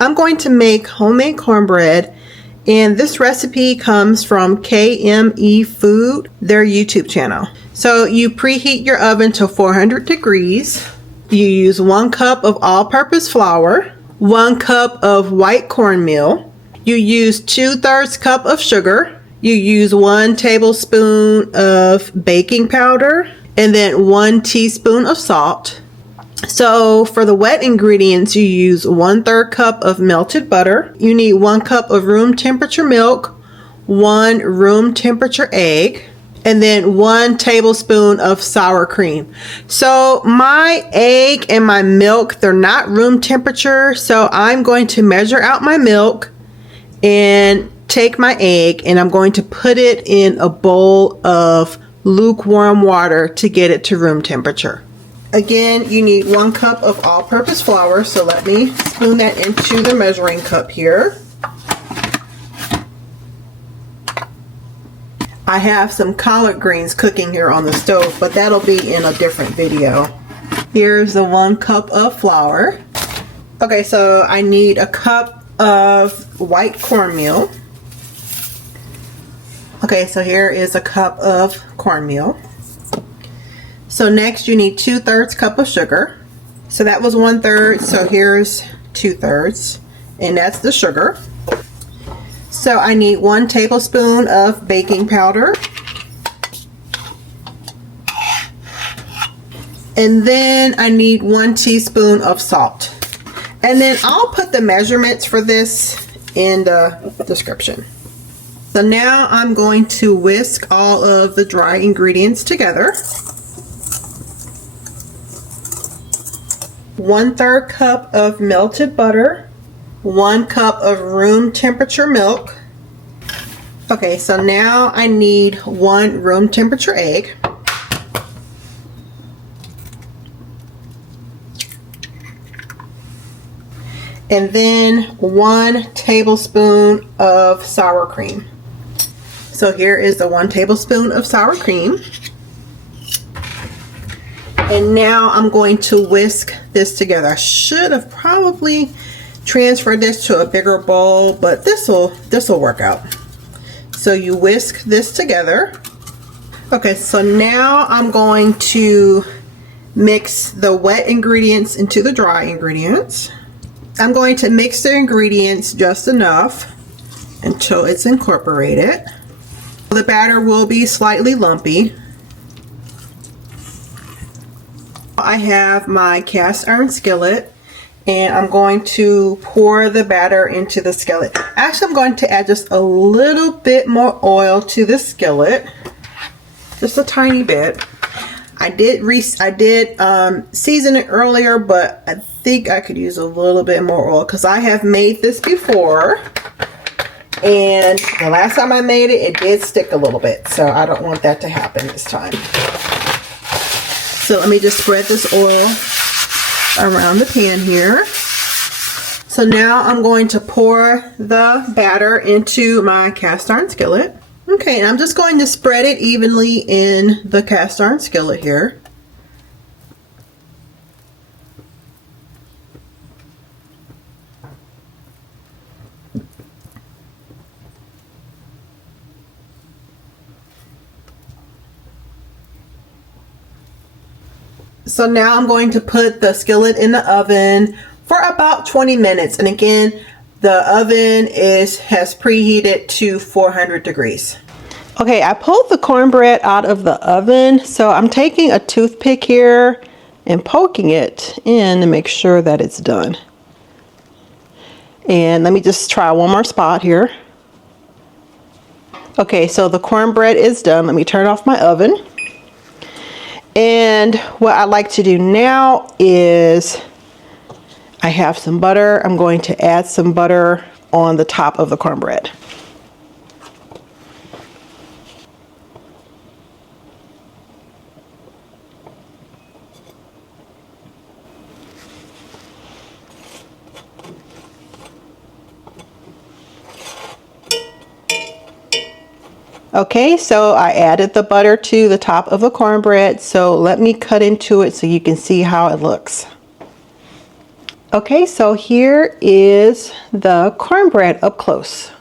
I'm going to make homemade cornbread, and this recipe comes from KME Food, their YouTube channel. So you preheat your oven to 400 degrees. You use 1 cup of all-purpose flour, 1 cup of white cornmeal. You use 2/3 cup of sugar. You use 1 tablespoon of baking powder, and then 1 teaspoon of salt. So for the wet ingredients, you use 1/3 cup of melted butter. You need 1 cup of room temperature milk, 1 room temperature egg, and then 1 tablespoon of sour cream. So my egg and my milk, they're not room temperature. So I'm going to measure out my milk and take my egg, and I'm going to put it in a bowl of lukewarm water to get it to room temperature. Again, you need 1 cup of all-purpose flour, so let me spoon that into the measuring cup here. I have some collard greens cooking here on the stove, but that'll be in a different video. Here's the 1 cup of flour. Okay, so I need a cup of white cornmeal. Okay, so here is a cup of cornmeal. So next you need 2/3 cup of sugar. So that was 1/3, so here's 2/3, and that's the sugar. So I need 1 tablespoon of baking powder. And then I need 1 teaspoon of salt. And then I'll put the measurements for this in the description. So now I'm going to whisk all of the dry ingredients together. 1/3 cup of melted butter, 1 cup of room temperature milk. Okay, so now I need 1 room temperature egg. And then 1 tablespoon of sour cream. So here is the 1 tablespoon of sour cream. And now I'm going to whisk this together. I should have probably transferred this to a bigger bowl, but this will work out. So you whisk this together. Okay, so now I'm going to mix the wet ingredients into the dry ingredients. I'm going to mix the ingredients just enough until it's incorporated. The batter will be slightly lumpy. I have my cast iron skillet, and I'm going to pour the batter into the skillet. Actually, I'm going to add just a little bit more oil to the skillet, just a tiny bit. I did season it earlier, but I think I could use a little bit more oil because I have made this before, and the last time I made it, it did stick a little bit, so I don't want that to happen this time. So let me just spread this oil around the pan here. So now I'm going to pour the batter into my cast iron skillet. Okay, and I'm just going to spread it evenly in the cast iron skillet here. So now I'm going to put the skillet in the oven for about 20 minutes. And again, the oven has preheated to 400 degrees. Okay, I pulled the cornbread out of the oven. So I'm taking a toothpick here and poking it in to make sure that it's done. And let me just try one more spot here. Okay, so the cornbread is done. Let me turn off my oven. And what I like to do now is I have some butter. I'm going to add some butter on the top of the cornbread. Okay, so I added the butter to the top of the cornbread. So let me cut into it so you can see how it looks. Okay, so here is the cornbread up close.